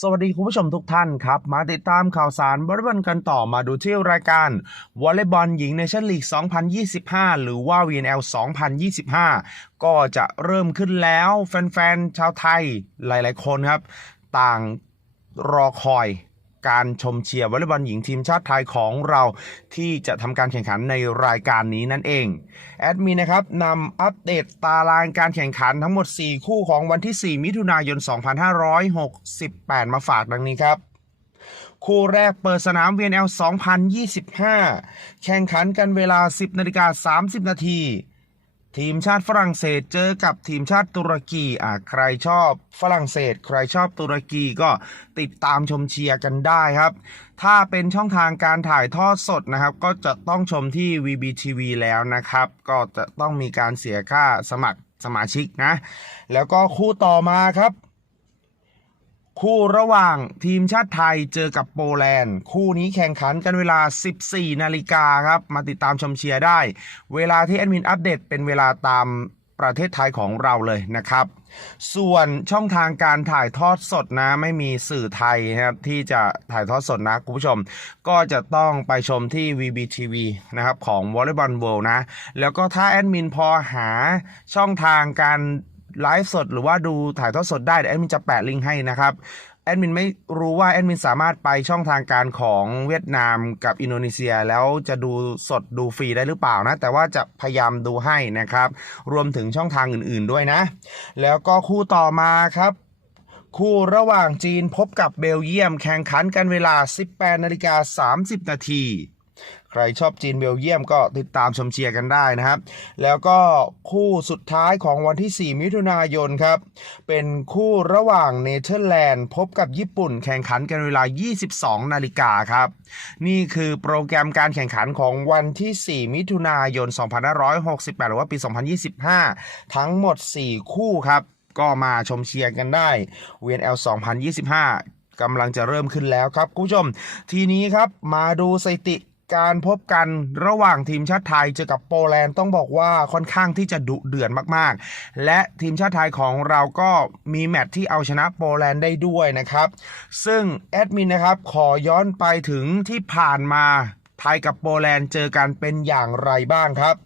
สวัสดีคุณผู้ชมทุกท่านครับ มาติดตามข่าวสารบอลบอลกันต่อมาดูที่รายการวอลเลย์บอลหญิงในชั้นลีก 2025 หรือว่า VNL 2025 ก็จะเริ่มขึ้นแล้วแฟนๆ ชาวไทยหลายๆ คนครับ ต่างรอคอย การชมเชียร์วอลเลย์บอลหญิงทีมชาติไทยของเราที่จะทำการแข่งขันในรายการนี้นั่นเอง แอดมินนะครับนำอัปเดตตารางการแข่งขันทั้งหมด 4 คู่ของวันที่ 4 มิถุนายน 2568 มาฝากดังนี้ครับคู่แรกเปิดสนาม VNL 2025 แข่งขันกันเวลา 10นาฬิกา30 นาที ทีมชาติฝรั่งเศสเจอกับทีมชาติตุรกีอะใครชอบฝรั่งเศส ใครชอบตุรกีก็ติดตามชมเชียร์กันได้ครับ ถ้าเป็นช่องทางการถ่ายทอดสดนะครับ ก็จะต้องชมที่ VBTV แล้วนะครับ ก็จะต้องมีการเสียค่าสมัครสมาชิกนะ แล้วก็คู่ต่อมาครับ คู่ระหว่างทีมชาติไทยเจอกับโปแลนด์ คู่นี้แข่งขันกันเวลา 14 นาฬิกาครับ มาติดตามชมเชียร์ได้ เวลาที่แอดมินอัปเดตเป็นเวลาตามประเทศไทยของเราเลยนะครับ ส่วนช่องทางการถ่ายทอดสดนะไม่มีสื่อไทยนะครับที่จะถ่ายทอดสดนะคุณผู้ชม ก็จะต้องไปชมที่ VBTV นะครับของ Volleyball World นะ แล้วก็ถ้าแอดมินพอหาช่องทางการ ไลฟ์สดหรือว่าดูถ่ายทอดสดได้เดี๋ยวแอดมินจะแปะลิงก์ให้นะครับแอดมินไม่รู้ว่าแอดมินสามารถไปช่องทางการของเวียดนามกับอินโดนีเซีย แล้วจะดูสดดูฟรีได้หรือเปล่านะ แต่ว่าจะพยายามดูให้นะครับ รวมถึงช่องทางอื่นๆด้วยนะ แล้วก็คู่ต่อมาครับ คู่ระหว่างจีนพบกับเบลเยียมแข่งขันกันเวลา 18นาฬิกา30นาที ครชอบจีนเบลเยียมก็ติดตามชมเชียร์กันได้นะครับ แล้วก็คู่สุดท้ายของวันที่ 4 มิถุนายนครับ เป็นคู่ระหว่างเนเธอร์แลนด์พบกับญี่ปุ่นแข่งขันกันเวลา 22 นาฬิกาครับ นี่คือโปรแกรมการแข่งขันของวันที่ 4 มิถุนายน 2568 หรือว่าปี 2025 ทั้งหมด 4 คู่ครับ ก็มาชมเชียร์กันได้ VNL 2025กำลังจะเริ่มขึ้นแล้วครับคุณผู้ชม ทีนี้ครับมาดูสถิติ การพบกันระหว่างทีมชาติไทยเจอกับโปแลนด์ต้องบอกว่าค่อนข้างที่จะดุเดือดมากๆ และทีมชาติไทยของเราก็มีแมตช์ที่เอาชนะโปแลนด์ได้ด้วยนะครับ ซึ่งแอดมินนะครับขอย้อนไปถึงที่ผ่านมาไทยกับโปแลนด์เจอกันเป็นอย่างไรบ้างครับ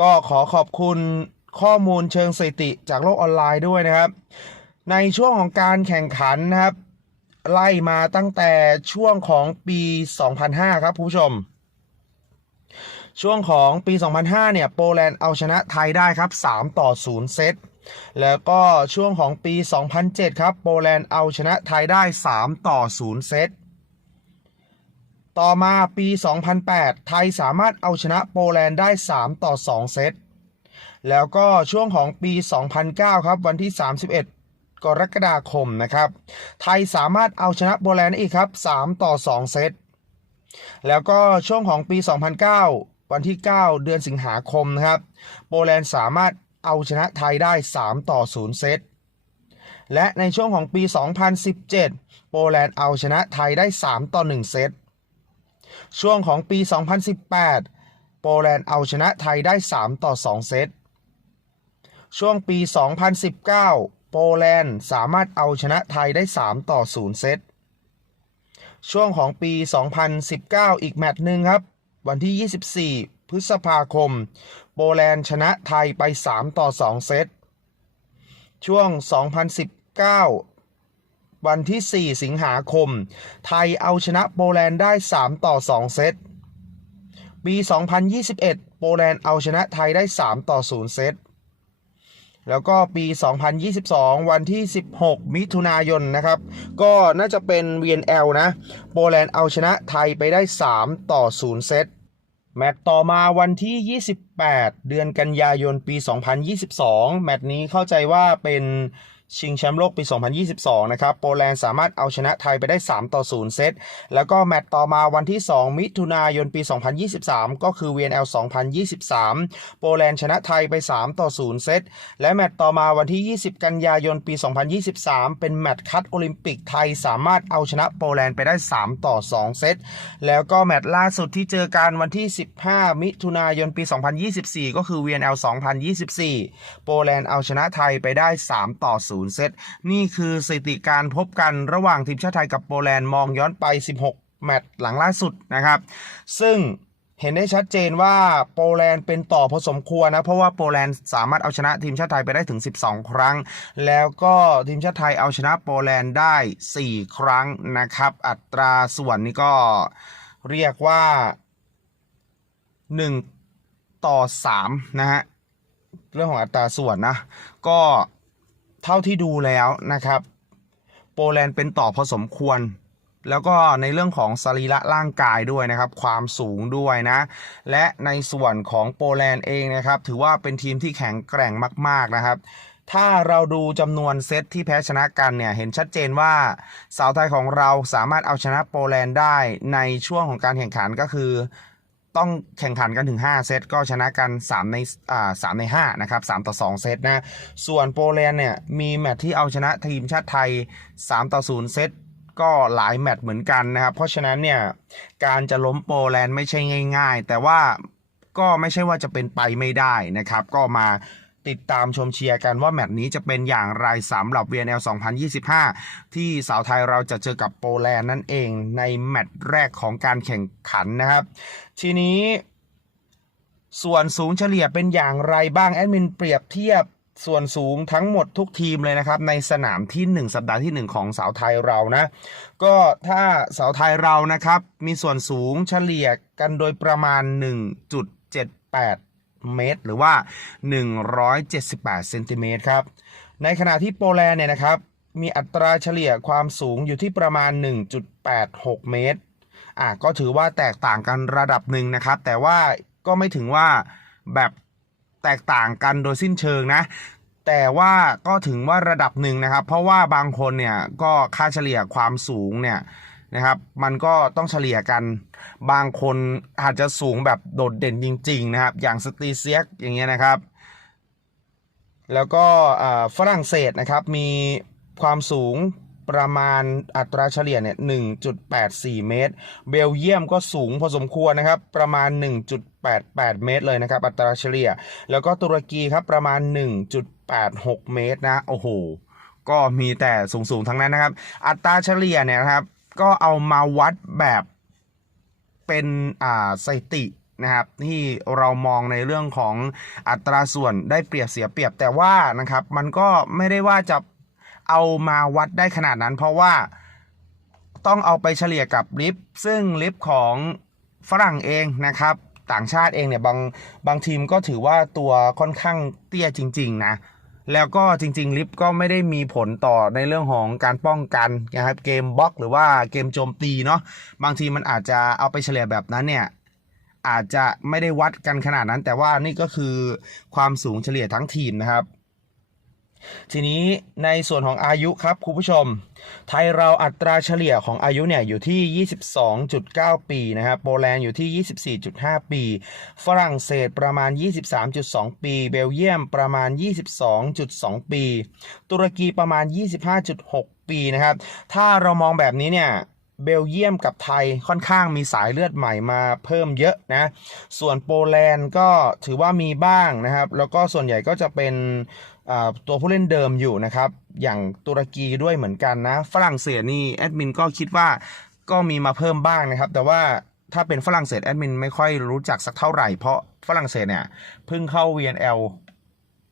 ก็ขอขอบคุณข้อมูลเชิงสถิติจากโลกออนไลน์ด้วยนะครับ ในช่วงของการแข่งขันนะครับ ไล่มาตั้งแต่ช่วงของปี 2005 ครับผู้ชม ช่วงของปี 2005 เนี่ย โปแลนด์เอาชนะไทยได้ครับ 3 ต่อ 0 เซต แล้วก็ช่วงของปี 2007 ครับ โปแลนด์เอาชนะไทยได้ 3 ต่อ 0 เซต ต่อมาปี 2008 ไทยสามารถเอาชนะโปแลนด์ได้ 3 ต่อ 2 เซตแล้วก็ช่วงของปี 2009 ครับ วันที่ 31 กรกฎาคมนะครับ ไทยสามารถเอาชนะโปแลนด์ได้อีกครับ 3 ต่อ 2 เซต แล้วก็ช่วงของปี 2009 วันที่ 9 เดือนสิงหาคมนะครับ โปแลนด์สามารถเอาชนะไทยได้ 3 ต่อ 0 เซต และในช่วงของปี 2017 โปแลนด์เอาชนะไทยได้ 3 ต่อ 1 เซต ช่วงของปี 2018 โปแลนด์เอาชนะไทยได้ 3 ต่อ 2 เซตช่วงปี 2019 โปแลนด์สามารถเอาชนะไทยได้ 3 ต่อ 0 เซต ช่วงของปี 2019 อีกแมตช์หนึ่งครับ วันที่ 24 พฤษภาคม โปแลนด์ชนะไทยไป 3 ต่อ 2 เซต ช่วง 2019 วันที่ 4 สิงหาคม ไทยเอาชนะโปแลนด์ได้ 3 ต่อ 2 เซต ปี 2021 โปแลนด์เอาชนะไทยได้ 3 ต่อ 0 เซต แล้วก็ปี 2022 วันที่ 16 มิถุนายนนะครับ ก็น่าจะเป็น VNL นะ โปแลนด์เอาชนะไทยไปได้ 3 ต่อ 0 เซต แมตต์ต่อมาวันที่ 28 เดือนกันยายนปี 2022 แมตต์นี้เข้าใจว่าเป็น ชิงแชมป์โลกปี 2022 นะครับโปแลนด์สามารถเอาชนะไทยไปได้ 3 ต่อ 0 เซต แล้วก็แมตช์ต่อมาวันที่ 2 มิถุนายนปี 2023 ก็คือ VNL 2023 โปแลนด์ชนะไทยไป 3 ต่อ 0 เซต และแมตช์ต่อมาวันที่ 20 กันยายนปี 2023 เป็นแมตช์คัดโอลิมปิกไทยสามารถเอาชนะโปแลนด์ไปได้ 3 ต่อ 2 เซต แล้วก็แมตช์ล่าสุดที่เจอกันวันที่ 15 มิถุนายนปี 2024 ก็คือ VNL 2024 โปแลนด์เอาชนะไทยไปได้ 3 ต่อ 0 0 เซต นี่คือสถิติการพบกันระหว่างทีมชาติไทยกับโปแลนด์มองย้อนไป 16 แมตช์หลังล่าสุดนะครับ ซึ่งเห็นได้ชัดเจนว่าโปแลนด์เป็นต่อพอสมควรนะ เพราะว่าโปแลนด์สามารถเอาชนะทีมชาติไทยไปได้ถึง 12 ครั้ง แล้วก็ทีมชาติไทยเอาชนะโปแลนด์ได้ 4 ครั้งนะครับ อัตราส่วนนี้ก็เรียกว่า 1 ต่อ 3 นะฮะ เรื่องของอัตราส่วนนะ ก็ เท่าที่ดูแล้วนะครับ โปแลนด์เป็นต่อพอสมควร แล้วก็ในเรื่องของสรีระร่างกายด้วยนะครับ ความสูงด้วยนะ และในส่วนของโปแลนด์เองนะครับ ถือว่าเป็นทีมที่แข็งแกร่งมาก ๆนะครับถ้าเราดูจำนวนเซตที่แพ้ชนะกันเนี่ย เห็นชัดเจนว่าสาวไทยของเราสามารถเอาชนะโปแลนด์ได้ในช่วงของการแข่งขันก็คือ ต้องแข่งขันกันถึง 5 เซตก็ชนะกัน 3 ในอ่า3ใน5นะครับ3ต่อ 2 เซตนะส่วนโปแลนด์เนี่ยมีแมตช์ที่เอาชนะทีมชาติไทย 3 ต่อ 0 เซตก็หลายแมตช์เหมือนกันนะครับ เพราะฉะนั้นเนี่ยการจะล้มโปแลนด์ไม่ใช่ง่าย ๆ แต่ว่าก็ไม่ใช่ว่าจะเป็นไปไม่ได้นะครับ ก็มา ติดตามชมเชียร์กันว่าแมตช์นี้จะเป็นอย่างไรสำหรับ VNL 2025 ที่สาวไทยเราจะเจอกับโปแลนด์นั่นเองในแมตช์แรกของการแข่งขันนะครับ ทีนี้ ส่วนสูงเฉลี่ยเป็นอย่างไรบ้างแอดมินเปรียบเทียบส่วนสูงทั้งหมดทุกทีมเลยนะครับ ในสนามที่ 1 สัปดาห์ที่ 1 ของสาวไทยเรานะ ก็ถ้าสาวไทยเรานะครับ มีส่วนสูงเฉลี่ยกันโดยประมาณ 1.78 เมตร หรือว่า 178เซนติเมตรครับ ในขณะที่โปแลนด์เนี่ยนะครับ มีอัตราเฉลี่ยความสูงอยู่ที่ประมาณ 1.86 เมตร อะก็ถือว่าแตกต่างกันระดับหนึ่งนะครับ แต่ว่าก็ไม่ถึงว่าแบบแตกต่างกันโดยสิ้นเชิงนะแต่ว่าก็ถึงว่าระดับหนึ่งนะครับ เพราะว่าบางคนเนี่ยก็ค่าเฉลี่ยความสูงเนี่ย นะครับ มันก็ต้องเฉลี่ยกัน บางคนอาจจะสูงแบบโดดเด่นจริง ๆ นะครับ อย่างสตีเซียกอย่างเงี้ยนะครับ แล้วก็ฝรั่งเศสนะครับ มีความสูงประมาณอัตราเฉลี่ยเนี่ย1.84 เมตร เบลเยียมก็สูงพอสมควรนะครับ ประมาณ 1.88 เมตรเลยนะครับ อัตราเฉลี่ย แล้วก็ตุรกีครับประมาณ 1.86 เมตรนะ โอ้โห ก็มีแต่สูงๆทั้งนั้นนะครับ อัตราเฉลี่ยเนี่ยนะครับ ก็เอามาวัดแบบเป็นอ่าสถิตินะครับที่เรามองในเรื่องของอัตราส่วนได้เปรียบเสียเปรียบแต่ว่านะครับ มันก็ไม่ได้ว่าจะเอามาวัดได้ขนาดนั้น เพราะว่าต้องเอาไปเฉลี่ยกับลิฟซึ่งลิฟของฝรั่งเองนะครับ ต่างชาติเองเนี่ยบางบางทีมก็ถือว่าตัวค่อนข้างเตี้ยจริง ๆ นะ แล้วก็จริง ๆ ลิฟต์ก็ไม่ได้มีผลต่อในเรื่องของการป้องกันนะครับเกมบล็อกหรือว่าเกมโจมตีเนาะบางทีมันอาจจะเอาไปเฉลี่ยแบบนั้นเนี่ยอาจจะไม่ได้วัดกันขนาดนั้น แต่ว่านี่ก็คือความสูงเฉลี่ยทั้งทีมนะครับ ทีนี้ในส่วนของอายุครับคุณผู้ชม ไทยเราอัตราเฉลี่ยของอายุเนี่ยอยู่ที่ 22.9 ปีนะครับโปแลนด์อยู่ที่ 24.5 ปี ฝรั่งเศสประมาณ 23.2 ปี เบลเยียมประมาณ 22.2 ปี ตุรกีประมาณ 25.6 ปีนะครับ ถ้าเรามองแบบนี้เนี่ยเบลเยียมกับไทยค่อนข้างมีสายเลือดใหม่มาเพิ่มเยอะนะ ส่วนโปแลนด์ก็ถือว่ามีบ้างนะครับ แล้วก็ส่วนใหญ่ก็จะเป็น ตัวผู้เล่นเดิมอยู่นะครับ อย่างตุรกีด้วยเหมือนกันนะ ฝรั่งเศสนี่แอดมินก็คิดว่าก็มีมาเพิ่มบ้างนะครับ แต่ว่าถ้าเป็นฝรั่งเศสแอดมินไม่ค่อยรู้จักสักเท่าไหร่เพราะฝรั่งเศสเนี่ยเพิ่งเข้า VNL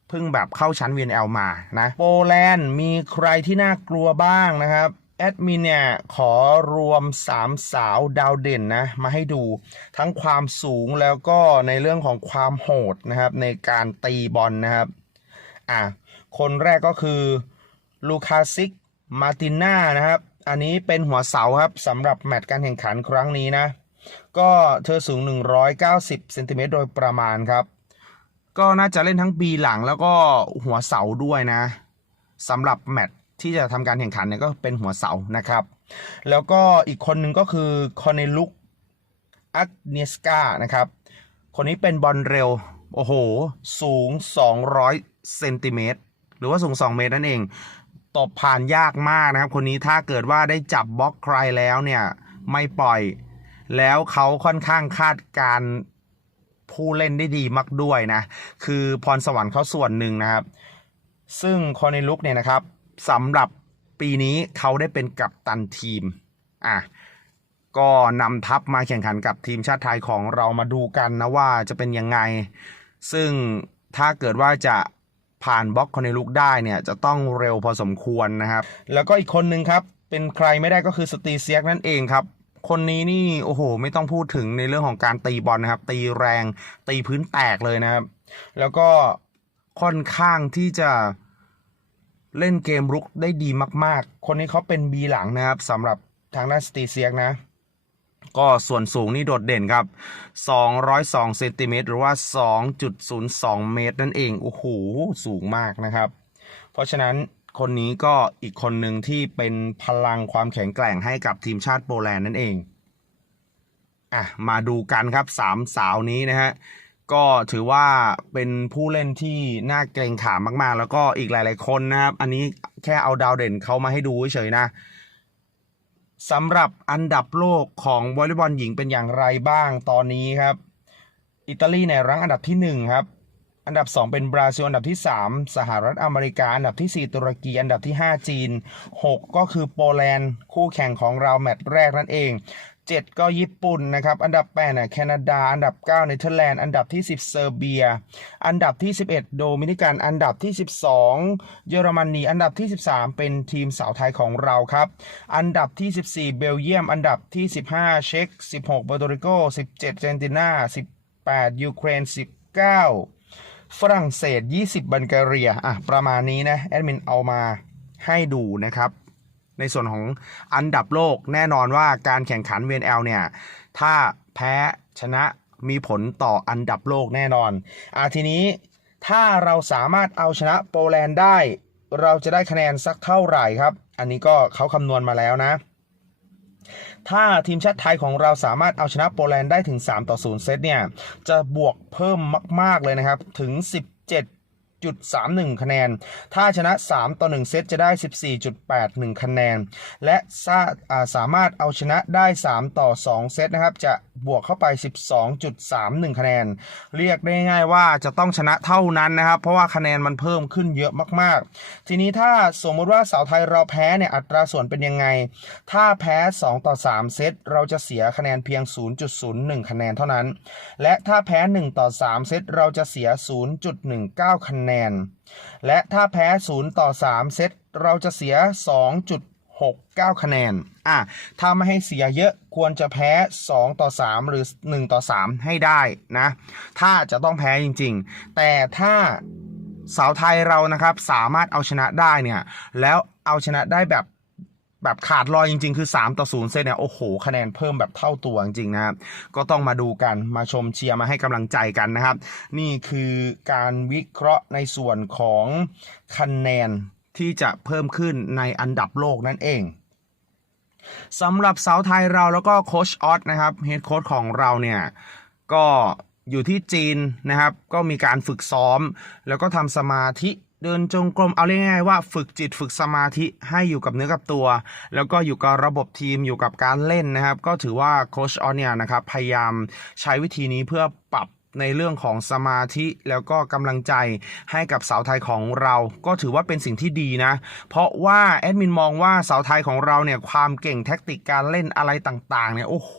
เพิ่งแบบเข้าชั้น VNL มานะโปแลนด์มีใครที่น่ากลัวบ้างนะครับแอดมินเนี่ยขอรวม 3 สาวดาวเด่นนะมาให้ดูทั้งความสูงแล้วก็ในเรื่องของความโหดนะครับในการตีบอลนะครับ อะคนแรกก็คือลูคาซิกมาติน่านะครับ อันนี้เป็นหัวเสาครับสำหรับแมตช์การแข่งขันครั้งนี้นะ ก็เธอสูง 190เซนติเมตรโดยประมาณครับ ก็น่าจะเล่นทั้งปีหลังแล้วก็หัวเสาด้วยนะสำหรับแมตช์ที่จะทำการแข่งขันเนี่ยก็เป็นหัวเสานะครับ แล้วก็อีกคนหนึ่งก็คือคอนเนลุกอักเนสกานะครับ คนนี้เป็นบอลเร็ว โอ้โห สูง 200 เซนติเมตรหรือว่าสูง 2 เมตรนั่นเอง ตบผ่านยากมากนะครับ คนนี้ถ้าเกิดว่าได้จับบล็อกใครแล้วเนี่ยไม่ปล่อย แล้วเขาค่อนข้างคาดการผู้เล่นได้ดีมากด้วยนะ คือพรสวรรค์เขาส่วนหนึ่งนะครับ ซึ่งคอนเนลุกเนี่ยนะครับสำหรับปีนี้เขาได้เป็นกัปตันทีมอะก็นำทัพมาแข่งขันกับทีมชาติไทยของเรามาดูกันนะว่าจะเป็นยังไง ซึ่งถ้าเกิดว่าจะ ผ่านบล็อกคอนเนลุกได้เนี่ยจะต้องเร็วพอสมควรนะครับ แล้วก็อีกคนนึงครับ เป็นใครไม่ได้ก็คือสตีเซียกนั่นเองครับคนนี้นี่โอ้โห ไม่ต้องพูดถึงในเรื่องของการตีบอลนะครับ ตีแรงตีพื้นแตกเลยนะครับ แล้วก็ค่อนข้างที่จะเล่นเกมรุกได้ดีมาก ๆ คนนี้เขาเป็นบีหลังนะครับสำหรับทางด้านสตีเซียกนะ ก็ส่วนสูงนี่โดดเด่นครับ 202เซนติเมตรหรือว่า 2.02 เมตรนั่นเอง โอ้โห สูงมากนะครับ เพราะฉะนั้นคนนี้ก็อีกคนหนึ่งที่เป็นพลังความแข็งแกร่งให้กับทีมชาติโปแลนด์นั่นเอง อะ มาดูกันครับสามสาวนี้นะฮะ ก็ถือว่าเป็นผู้เล่นที่น่าเกรงขามมากๆ แล้วก็อีกหลาย ๆ คนนะครับ อันนี้แค่เอาดาวเด่นเขามาให้ดูเฉยๆนะ สำหรับอันดับโลกของวอลเลย์บอลหญิงเป็นอย่างไรบ้างตอนนี้ครับ อิตาลีในรั้งอันดับที่ 1 ครับ อันดับ 2 เป็นบราซิลอันดับที่ 3 สหรัฐอเมริกา อันดับที่ 4 ตุรกี อันดับที่ 5 จีน 6 ก็คือโปแลนด์คู่แข่งของเราแมตช์แรกนั่นเอง 7 ก็ญี่ปุ่นนะครับ อันดับ8น่ะแคนาดา อันดับ9เนเธอร์แลนด์ อันดับที่ 10 เซอร์เบีย อันดับที่ 11 โดมินิกัน อันดับที่ 12 เยอรมนี อันดับที่ 13 เป็นทีมสาวไทยของเราครับ อันดับที่ 14 เบลเยียม อันดับที่ 15 เช็ก16เปอร์โตริโก 17เจนตินา18 ยูเครน 19 ฝรั่งเศส 20 บัลแกเรีย อะ ประมาณนี้นะ แอดมินเอามาให้ดูนะครับ ในส่วนของอันดับโลกแน่นอนว่าการแข่งขัน VNL เนี่ย ถ้าแพ้ชนะมีผลต่ออันดับโลกแน่นอนอะทีนี้ถ้าเราสามารถเอาชนะโปแลนด์ได้ เราจะได้คะแนนสักเท่าไหร่ครับ อันนี้ก็เขาคำนวณมาแล้วนะ ถ้าทีมชาติไทยของเราสามารถเอาชนะโปแลนด์ได้ถึง 3 ต่อ 0 เซตเนี่ย จะบวกเพิ่มมาก ๆ เลยนะครับ ถึง 17.31 คะแนน ถ้าชนะ 3 ต่อ 1 เซตจะได้ 14.81 คะแนน และสาาสามารถเอาชนะได้ 3 ต่อ 2 เซตนะครับ จะบวกเข้าไป 12.31 คะแนน เรียกได้ง่ายว่าจะต้องชนะเท่านั้นนะครับ เพราะว่าคะแนนมันเพิ่มขึ้นเยอะมาก ๆ ทีนี้ถ้าสมมติว่าสาวไทยเราแพ้เนี่ยอัตราส่วนเป็นยังไง ถ้าแพ้ 2 ต่อ 3 เซตเราจะเสียคะแนนเพียง 0.01 คะแนนเท่านั้น และถ้าแพ้ 1 ต่อ 3 เซตเราจะเสีย 0.19 คะแนนและถ้าแพ้ 0 ต่อ 3 เซตเราจะเสีย 2.69 คะแนน อะ ถ้าไม่ให้เสียเยอะควรจะแพ้ 2 ต่อ 3 หรือ 1 ต่อ 3 ให้ได้นะ ถ้าจะต้องแพ้จริงๆ แต่ถ้าสาวไทยเรานะครับสามารถเอาชนะได้เนี่ย แล้วเอาชนะได้แบบ แบบขาดลอยจริง ๆ คือ 3 ต่อ 0 เซตเนี่ยโอ้โห คะแนนเพิ่มแบบเท่าตัวจริงๆนะครับ ก็ต้องมาดูกันมาชมเชียร์มาให้กำลังใจกันนะครับ นี่คือการวิเคราะห์ในส่วนของคะแนนที่จะเพิ่มขึ้นในอันดับโลกนั่นเองสำหรับสาวไทยเราแล้วก็โคชออสนะครับเฮดโค้ชของเราเนี่ยก็อยู่ที่จีนนะครับ ก็มีการฝึกซ้อม แล้วก็ทำสมาธิ เดินจงกรมเอาเรียกง่ายๆว่าฝึกจิตฝึกสมาธิให้อยู่กับเนื้อกับตัว แล้วก็อยู่กับระบบทีมอยู่กับการเล่นนะครับ ก็ถือว่าโคชออสเนี่ยนะครับพยายามใช้วิธีนี้เพื่อปรับในเรื่องของสมาธิแล้วก็กำลังใจให้กับสาวไทยของเรา ก็ถือว่าเป็นสิ่งที่ดีนะ เพราะว่าแอดมินมองว่าสาวไทยของเราเนี่ยความเก่งแท็กติกการเล่นอะไรต่างๆเนี่ยโอ้โห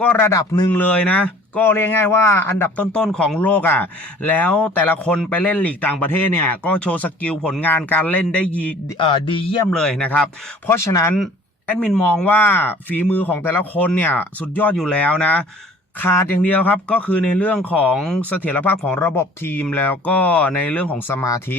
ก็ระดับหนึ่งเลยนะ ก็เรียกง่ายว่าอันดับต้นๆของโลกอะ่ะ แล้วแต่ละคนไปเล่นลีกต่างประเทศเนี่ย ก็โชว์สกิลผลงานการเล่นได้ดีเอ่อดีเยี่ยมเลยนะครับ เพราะฉะนั้นแอดมินมองว่าฝีมือของแต่ละคนเนี่ยสุดยอดอยู่แล้วนะ ขาดอย่างเดียวครับก็คือในเรื่องของเสถียรภาพของระบบทีมแล้วก็ในเรื่องของสมาธิ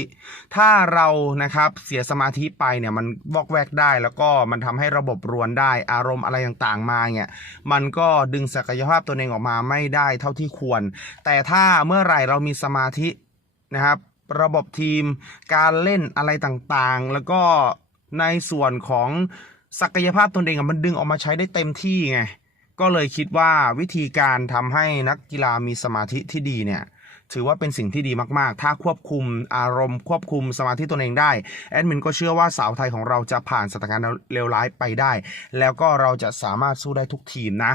ถ้าเรานะครับเสียสมาธิไปเนี่ยมันบอกแวกได้ แล้วก็มันทำให้ระบบรวนได้อารมณ์อะไรต่างๆมาเนี่ยมันก็ดึงศักยภาพตัวเองออกมาไม่ได้เท่าที่ควร แต่ถ้าเมื่อไหร่เรามีสมาธินะครับ ระบบทีม การเล่นอะไรต่างๆ แล้วก็ในส่วนของศักยภาพตนเองมันดึงออกมาใช้ได้เต็มที่ไง ก็เลยคิดว่าวิธีการทำให้นักกีฬามีสมาธิที่ดีเนี่ยถือว่าเป็นสิ่งที่ดีมาก ๆ ถ้าควบคุมอารมณ์ควบคุมสมาธิตนเองได้ แอดมินก็เชื่อว่าสาวไทยของเราจะผ่านสถานการณ์เลวร้ายไปได้ แล้วก็เราจะสามารถสู้ได้ทุกทีมนะ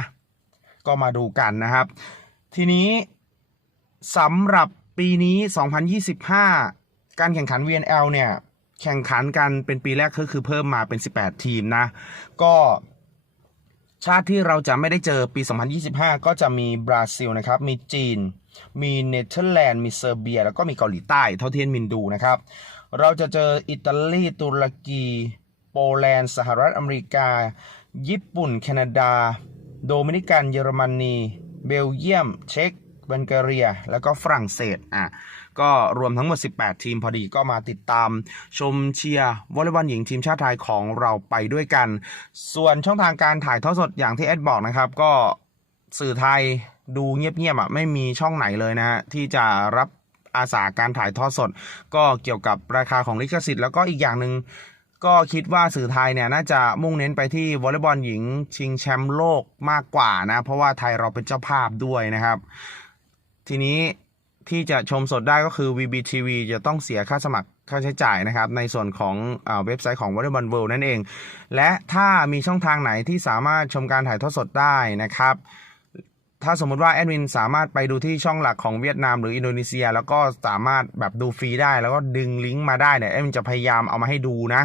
ก็มาดูกันนะครับ ทีนี้สำหรับปีนี้ 2025 การแข่งขัน VNL เนี่ย แข่งขันกันเป็นปีแรกก็คือเพิ่มมาเป็น 18 ทีมนะ ก็ ชาติที่เราจะไม่ได้เจอปี 2025 ก็จะมีบราซิลนะครับ มีจีน มีเนเธอร์แลนด์ มีเซอร์เบีย แล้วก็มีเกาหลีใต้ เท่าที่มินดูนะครับ เราจะเจออิตาลี ตุรกี โปแลนด์ สหรัฐอเมริกา ญี่ปุ่น แคนาดา โดมินิกัน เยอรมนี เบลเยียม เช็กบัลแกเรีย แล้วก็ฝรั่งเศส อะ ก็รวมทั้งหมด 18 ทีมพอดีก็มาติดตามชมเชียร์วอลเลย์บอลหญิงทีมชาติไทยของเราไปด้วยกัน ส่วนช่องทางการถ่ายทอดสดอย่างที่เอ็ดบอกนะครับ ก็สื่อไทยดูเงียบๆอะไม่มีช่องไหนเลยนะฮะที่จะรับอาสาการถ่ายทอดสด ก็เกี่ยวกับราคาของลิขสิทธิ์แล้วก็อีกอย่างหนึ่งก็คิดว่าสื่อไทยเนี่ยน่าจะมุ่งเน้นไปที่วอลเลย์บอลหญิงชิงแชมป์โลกมากกว่านะ เพราะว่าไทยเราเป็นเจ้าภาพด้วยนะครับ ทีนี้ ที่จะชมสดได้ก็คือ VBTV จะต้องเสียค่าสมัครค่าใช้จ่ายนะครับ ในส่วนของอเว็บไซต์ของ Volleyball World นั่นเอง และถ้ามีช่องทางไหนที่สามารถชมการถ่ายทอดสดได้นะครับ ถ้าสมมุติว่าแอดมินสามารถไปดูที่ช่องหลักของเวียดนามหรืออินโดนีเซีย แล้วก็สามารถแบบดูฟรีได้ แล้วก็ดึงลิงก์มาได้เนี่ยแอดมินจะพยายามเอามาให้ดูนะ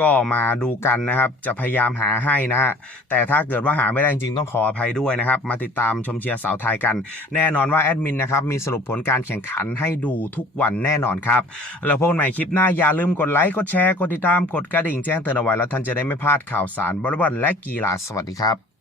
ก็มาดูกันนะครับ จะพยายามหาให้นะฮะแต่ถ้าเกิดว่าหาไม่ได้จริงต้องขออภัยด้วยนะครับ มาติดตามชมเชียร์สาวไทยกัน แน่นอนว่าแอดมินนะครับมีสรุปผลการแข่งขันให้ดูทุกวันแน่นอนครับแล้วพบกันใหม่คลิปหน้าอย่าลืมกดไลค์กดแชร์กดติดตามกดกระดิ่งแจ้งเตือนเอาไว้แล้วท่านจะได้ไม่พลาดข่าวสารบอลบอลและกีฬาสวัสดีครับ